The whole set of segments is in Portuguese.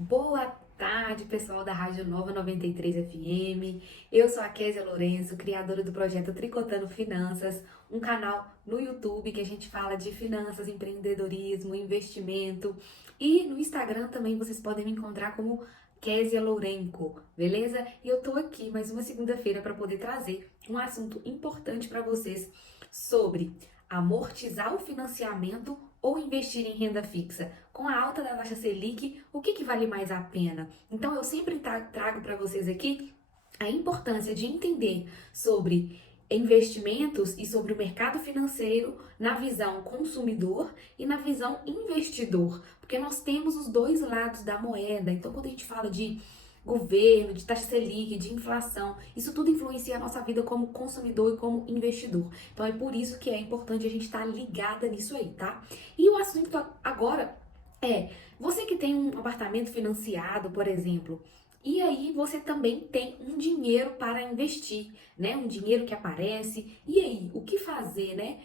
Boa tarde, pessoal da Rádio Nova 93 FM. Eu sou a Kézia Lourenço, criadora do projeto Tricotando Finanças, um canal no YouTube que a gente fala de finanças, empreendedorismo, investimento. E no Instagram também vocês podem me encontrar como Kézia Lourenco, beleza? E eu tô aqui mais uma segunda-feira para poder trazer um assunto importante para vocês sobre amortizar o financiamento ou investir em renda fixa. Com a alta da taxa Selic, o que vale mais a pena? Então, eu sempre trago para vocês aqui a importância de entender sobre investimentos e sobre o mercado financeiro na visão consumidor e na visão investidor, porque nós temos os dois lados da moeda. Então, quando a gente fala de governo, de taxa Selic, de inflação, isso tudo influencia a nossa vida como consumidor e como investidor. Então é por isso que é importante a gente estar ligada nisso aí, tá? E o assunto agora é, você que tem um apartamento financiado, por exemplo, e aí você também tem um dinheiro para investir, né? Um dinheiro que aparece. E aí, o que fazer, né?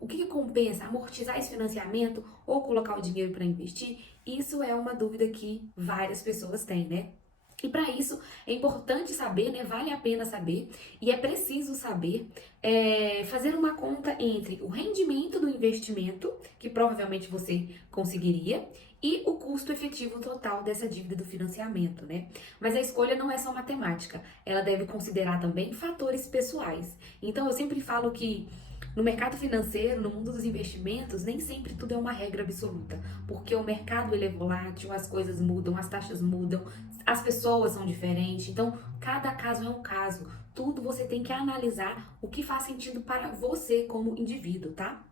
O que compensa? Amortizar esse financiamento ou colocar o dinheiro para investir? Isso é uma dúvida que várias pessoas têm, né? E para isso é importante saber, né? Vale a pena saber e é preciso saber fazer uma conta entre o rendimento do investimento, que provavelmente você conseguiria, e o custo efetivo total dessa dívida do financiamento, né? Mas a escolha não é só matemática, ela deve considerar também fatores pessoais. Então eu sempre falo que no mercado financeiro, no mundo dos investimentos, nem sempre tudo é uma regra absoluta, porque o mercado ele é volátil, as coisas mudam, as taxas mudam, as pessoas são diferentes, então cada caso é um caso. Tudo você tem que analisar o que faz sentido para você como indivíduo, tá?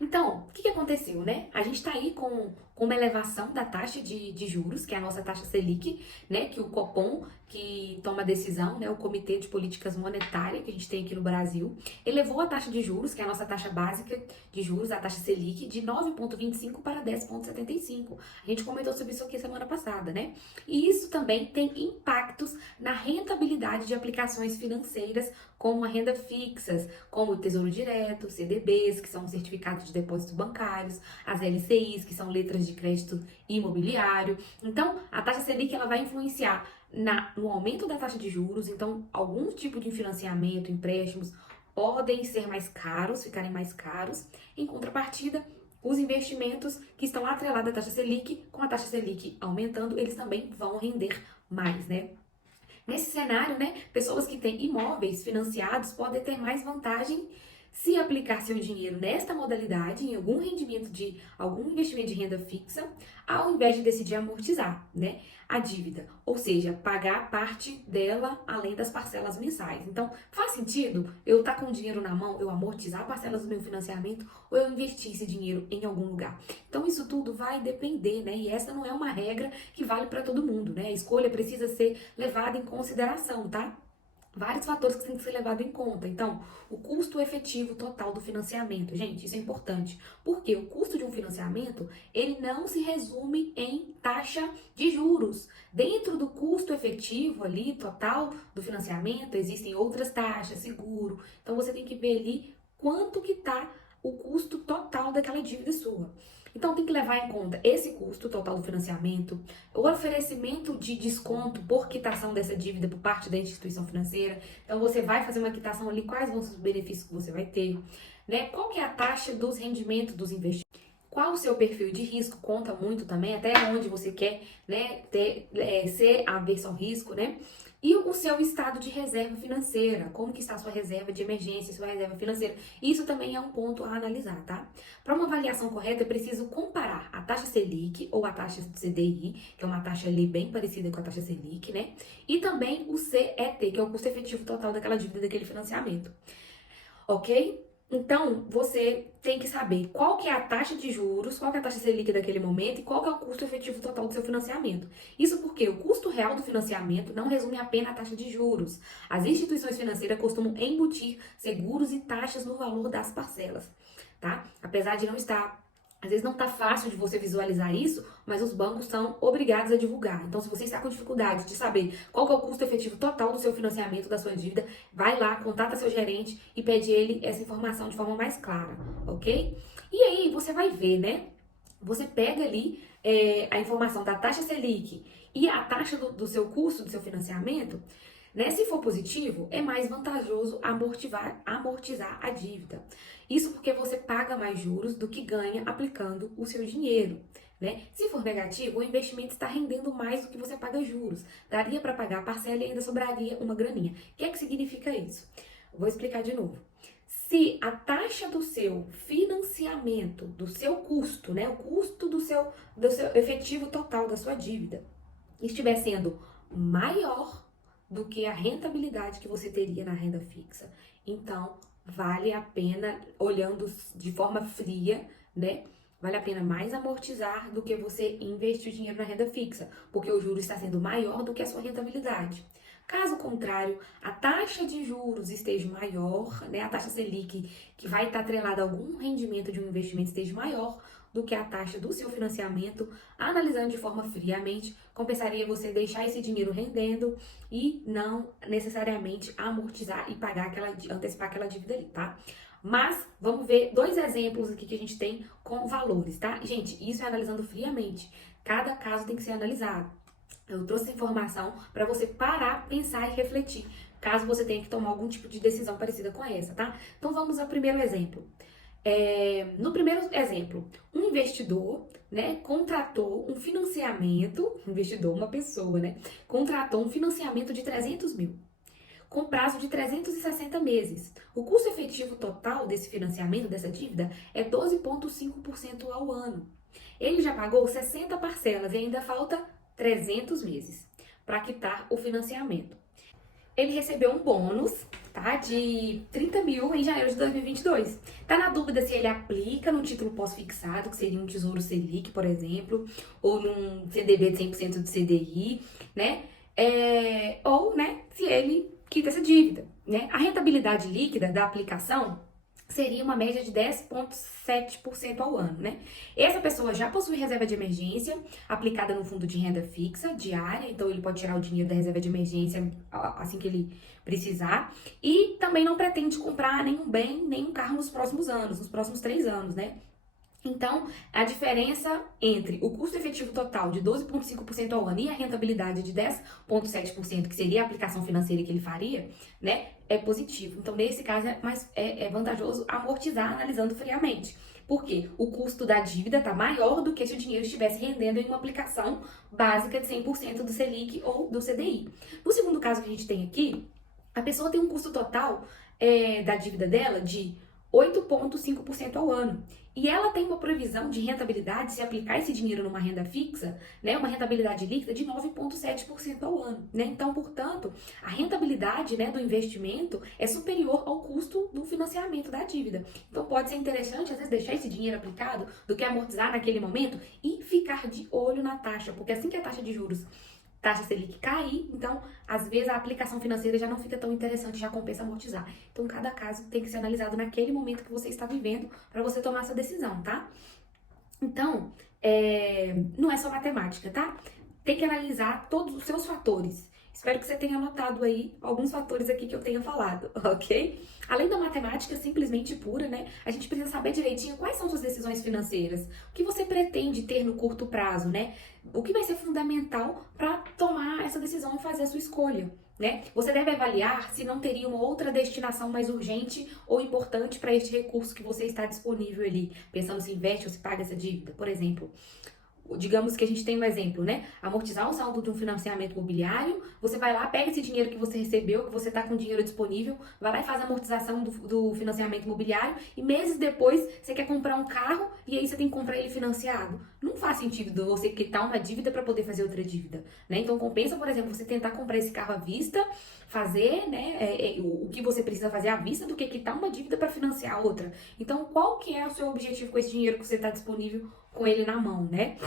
Então, o que aconteceu, né? A gente está aí com uma elevação da taxa de juros, que é a nossa taxa Selic, né? Que o Copom, que toma a decisão, né? O Comitê de Políticas Monetárias, que a gente tem aqui no Brasil, elevou a taxa de juros, que é a nossa taxa básica de juros, a taxa Selic, de 9,25 para 10,75. A gente comentou sobre isso aqui semana passada, né? E isso também tem impactos na rentabilidade de aplicações financeiras, como a renda fixas, como o Tesouro Direto, CDBs, que são certificados de depósitos bancários, as LCIs, que são letras de crédito imobiliário. Então, a taxa Selic ela vai influenciar no aumento da taxa de juros, então algum tipo de financiamento, empréstimos podem ser mais caros, ficarem mais caros. Em contrapartida, os investimentos que estão atrelados à taxa Selic, com a taxa Selic aumentando, eles também vão render mais, né? Nesse cenário, né, pessoas que têm imóveis financiados podem ter mais vantagem se aplicar seu dinheiro nesta modalidade, em algum rendimento de algum investimento de renda fixa, ao invés de decidir amortizar, né, a dívida, ou seja, pagar parte dela além das parcelas mensais. Então, faz sentido eu estar com o dinheiro na mão, eu amortizar parcelas do meu financiamento ou eu investir esse dinheiro em algum lugar? Então, isso tudo vai depender, né? E essa não é uma regra que vale para todo mundo, né? A escolha precisa ser levada em consideração, tá? Vários fatores que têm que ser levados em conta. Então, o custo efetivo total do financiamento. Gente, isso é importante. Porque o custo de um financiamento, ele não se resume em taxa de juros. Dentro do custo efetivo ali, total do financiamento, existem outras taxas, seguro. Então, você tem que ver ali quanto que tá o custo total daquela dívida sua. Então, tem que levar em conta esse custo total do financiamento, o oferecimento de desconto por quitação dessa dívida por parte da instituição financeira. Então, você vai fazer uma quitação ali, quais vão ser os benefícios que você vai ter, né? Qual que é a taxa dos rendimentos dos investimentos? Qual o seu perfil de risco? Conta muito também, até onde você quer, né, ser averso ao risco, né? E o seu estado de reserva financeira, como que está a sua reserva de emergência, sua reserva financeira. Isso também é um ponto a analisar, tá? Para uma avaliação correta, é preciso comparar a taxa Selic ou a taxa CDI, que é uma taxa ali bem parecida com a taxa Selic, né? E também o CET, que é o custo efetivo total daquela dívida, daquele financiamento. Ok? Então, você tem que saber qual que é a taxa de juros, qual que é a taxa Selic daquele momento e qual que é o custo efetivo total do seu financiamento. Isso porque o custo real do financiamento não resume apenas a taxa de juros. As instituições financeiras costumam embutir seguros e taxas no valor das parcelas, tá? Apesar de não estar às vezes não está fácil de você visualizar isso, mas os bancos são obrigados a divulgar. Então, se você está com dificuldade de saber qual que é o custo efetivo total do seu financiamento, da sua dívida, vai lá, contata seu gerente e pede ele essa informação de forma mais clara, ok? E aí, você vai ver, né? você pega ali a informação da taxa Selic e a taxa do seu custo, do seu financiamento, né? Se for positivo, é mais vantajoso amortizar a dívida. Isso porque você paga mais juros do que ganha aplicando o seu dinheiro. Né? Se for negativo, o investimento está rendendo mais do que você paga juros. Daria para pagar a parcela e ainda sobraria uma graninha. O que é que significa isso? Vou explicar de novo. Se a taxa do seu financiamento, do seu custo, né, o custo do seu efetivo total da sua dívida, estiver sendo maior do que a rentabilidade que você teria na renda fixa, então vale a pena, olhando de forma fria, né? Vale a pena mais amortizar do que você investir o dinheiro na renda fixa, porque o juro está sendo maior do que a sua rentabilidade. Caso contrário, a taxa de juros esteja maior, né, a taxa Selic, que vai estar atrelada a algum rendimento de um investimento, esteja maior do que a taxa do seu financiamento, analisando de forma friamente, compensaria você deixar esse dinheiro rendendo e não necessariamente amortizar e antecipar aquela dívida ali, tá? Mas vamos ver dois exemplos aqui que a gente tem com valores, tá? Gente, isso é analisando friamente. Cada caso tem que ser analisado. Eu trouxe essa informação para você parar, pensar e refletir, caso você tenha que tomar algum tipo de decisão parecida com essa, tá? Então vamos ao primeiro exemplo. No primeiro exemplo, um investidor, né, contratou um financiamento, uma pessoa, né, contratou um financiamento de 300 mil, com prazo de 360 meses. O custo efetivo total desse financiamento, dessa dívida, é 12,5% ao ano. Ele já pagou 60 parcelas e ainda falta 300 meses para quitar o financiamento. Ele recebeu um bônus, tá, de 30 mil em janeiro de 2022. Tá na dúvida se ele aplica num título pós-fixado, que seria um Tesouro Selic, por exemplo, ou num CDB de 100% de CDI, né? Ou, né, se ele quita essa dívida, né? A rentabilidade líquida da aplicação seria uma média de 10,7% ao ano, né? Essa pessoa já possui reserva de emergência aplicada no fundo de renda fixa diária, então ele pode tirar o dinheiro da reserva de emergência assim que ele precisar, e também não pretende comprar nenhum bem, nenhum carro nos próximos anos, nos próximos 3 anos, né? Então, a diferença entre o custo efetivo total de 12,5% ao ano e a rentabilidade de 10,7%, que seria a aplicação financeira que ele faria, né, é positivo. Então, nesse caso, é vantajoso amortizar analisando friamente. Porque o custo da dívida está maior do que se o dinheiro estivesse rendendo em uma aplicação básica de 100% do Selic ou do CDI. No segundo caso que a gente tem aqui, a pessoa tem um custo total da dívida dela de 8,5% ao ano. E ela tem uma previsão de rentabilidade, se aplicar esse dinheiro numa renda fixa, né, uma rentabilidade líquida de 9,7% ao ano. Né? Então, portanto, a rentabilidade, né, do investimento é superior ao custo do financiamento da dívida. Então, pode ser interessante, às vezes, deixar esse dinheiro aplicado do que amortizar naquele momento e ficar de olho na taxa, porque assim que a taxa de juros taxa Selic cair, então, às vezes, a aplicação financeira já não fica tão interessante, já compensa amortizar. Então, cada caso tem que ser analisado naquele momento que você está vivendo para você tomar essa decisão, tá? Então, não é só matemática, tá? Tem que analisar todos os seus fatores. Espero que você tenha anotado aí alguns fatores aqui que eu tenha falado, ok? Além da matemática simplesmente pura, né? A gente precisa saber direitinho quais são suas decisões financeiras, o que você pretende ter no curto prazo, né? O que vai ser fundamental para tomar essa decisão e fazer a sua escolha, né? Você deve avaliar se não teria uma outra destinação mais urgente ou importante para este recurso que você está disponível ali, pensando se investe ou se paga essa dívida, por exemplo. Digamos que a gente tem um exemplo, né? Amortizar o saldo de um financiamento imobiliário, você vai lá, pega esse dinheiro que você recebeu, que você está com dinheiro disponível, vai lá e faz a amortização do financiamento imobiliário e meses depois você quer comprar um carro e aí você tem que comprar ele financiado. Não faz sentido você quitar uma dívida para poder fazer outra dívida, né? Então compensa, por exemplo, você tentar comprar esse carro à vista, fazer, né, o que você precisa fazer à vista do que quitar uma dívida para financiar outra. Então, qual que é o seu objetivo com esse dinheiro que você está disponível com ele na mão, né?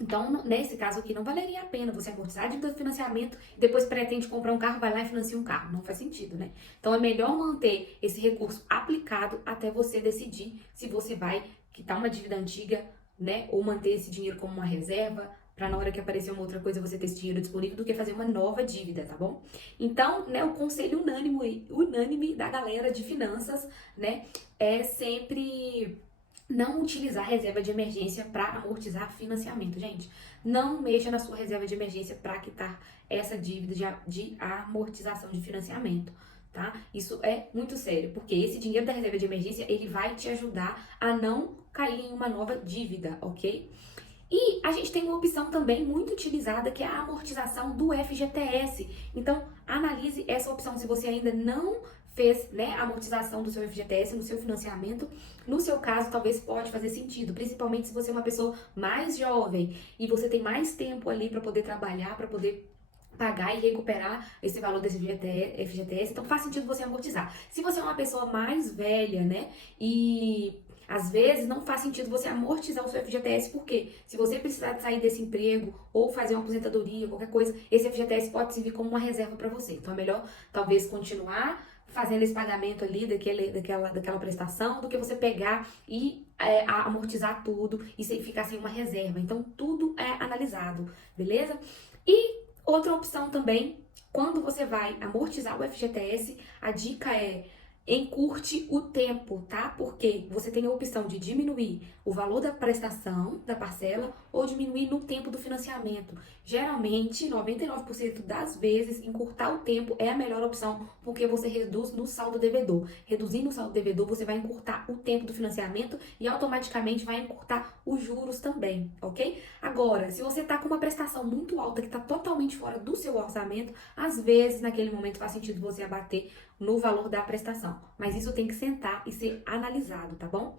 Então, nesse caso aqui, não valeria a pena você amortizar a dívida do financiamento e depois pretende comprar um carro, vai lá e financia um carro. Não faz sentido, né? Então, é melhor manter esse recurso aplicado até você decidir se você vai quitar uma dívida antiga, né? Ou manter esse dinheiro como uma reserva, para na hora que aparecer uma outra coisa você ter esse dinheiro disponível, do que fazer uma nova dívida, tá bom? Então, né, o conselho unânime da galera de finanças, né, é sempre não utilizar reserva de emergência para amortizar financiamento, gente. Não mexa na sua reserva de emergência para quitar essa dívida de amortização de financiamento, tá? Isso é muito sério, porque esse dinheiro da reserva de emergência, ele vai te ajudar a não cair em uma nova dívida, ok? E a gente tem uma opção também muito utilizada, que é a amortização do FGTS. Então, analise essa opção se você ainda não fez, né, a amortização do seu FGTS no seu financiamento. No seu caso, talvez pode fazer sentido, principalmente se você é uma pessoa mais jovem e você tem mais tempo ali para poder trabalhar, para poder pagar e recuperar esse valor desse FGTS, então faz sentido você amortizar. Se você é uma pessoa mais velha, né, e às vezes não faz sentido você amortizar o seu FGTS, porque se você precisar de sair desse emprego ou fazer uma aposentadoria, qualquer coisa, esse FGTS pode servir como uma reserva para você. Então é melhor talvez continuar fazendo esse pagamento ali daquela prestação, do que você pegar e amortizar tudo e ficar sem uma reserva. Então tudo é analisado, beleza? E outra opção também, quando você vai amortizar o FGTS, a dica é encurte o tempo, tá? Porque você tem a opção de diminuir o valor da prestação, da parcela, ou diminuir no tempo do financiamento. Geralmente, 99% das vezes, encurtar o tempo é a melhor opção, porque você reduz no saldo devedor. Reduzindo o saldo devedor, você vai encurtar o tempo do financiamento e automaticamente vai encurtar os juros também, ok? Agora, se você tá com uma prestação muito alta, que tá totalmente fora do seu orçamento, às vezes, naquele momento, faz sentido você abater no valor da prestação. Mas isso tem que sentar e ser analisado, tá bom?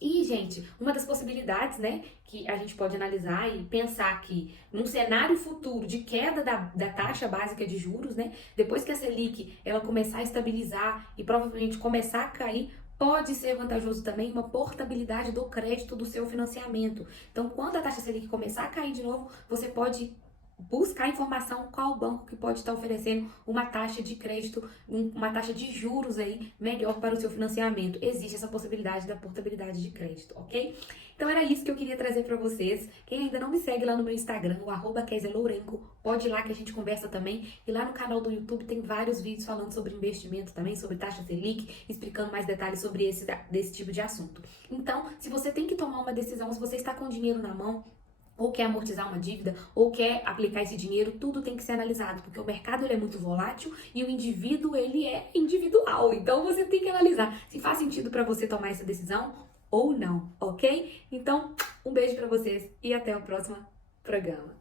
E, gente, uma das possibilidades, né, que a gente pode analisar e pensar que num cenário futuro de queda da taxa básica de juros, né, depois que a Selic ela começar a estabilizar e provavelmente começar a cair, pode ser vantajoso também uma portabilidade do crédito do seu financiamento. Então, quando a taxa Selic começar a cair de novo, você pode buscar informação qual banco que pode estar oferecendo uma taxa de crédito, uma taxa de juros aí melhor para o seu financiamento. Existe essa possibilidade da portabilidade de crédito, ok? Então era isso que eu queria trazer para vocês. Quem ainda não me segue lá no meu Instagram, o @KesiaLourenco, pode ir lá que a gente conversa também. E lá no canal do YouTube tem vários vídeos falando sobre investimento também, sobre taxa Selic, explicando mais detalhes sobre desse tipo de assunto. Então, se você tem que tomar uma decisão, se você está com dinheiro na mão, ou quer amortizar uma dívida, ou quer aplicar esse dinheiro, tudo tem que ser analisado, porque o mercado ele é muito volátil e o indivíduo ele é individual. Então você tem que analisar se faz sentido para você tomar essa decisão ou não, ok? Então, um beijo para vocês e até o próximo programa.